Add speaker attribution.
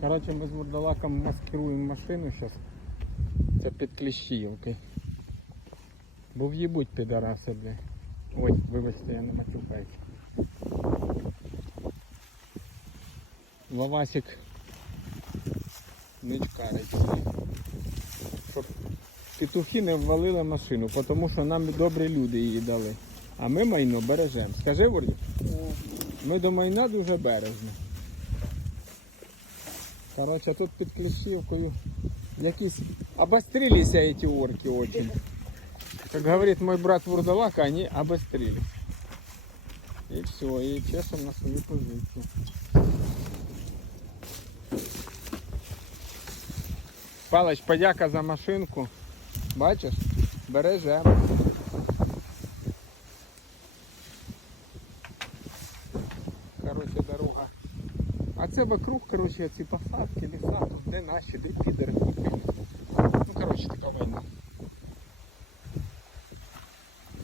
Speaker 1: Коротше, ми з вурдалаком маскируємо машину зараз. Це під Кліщіївки. Бо в'їбуть підараси, бля. Ой, вибачте, я не матюкаюсь. Лавасик не чкарить. Щоб петухи не ввалили машину, тому що нам добрі люди її дали. А ми майно бережемо. Скажи, Вордю? Ми до майна дуже бережні. Короче, тут під Кліщівкою якісь обострилися ці орки очень. Как говорит мой брат Вурдалак, они обострились. И все, и чешем на свою позицию. Палич, подяка за машинку. Бачиш? Бережемо. Короче, дорога. А це вокруг, коротше, ці посадки, ліса, де наші, де підери.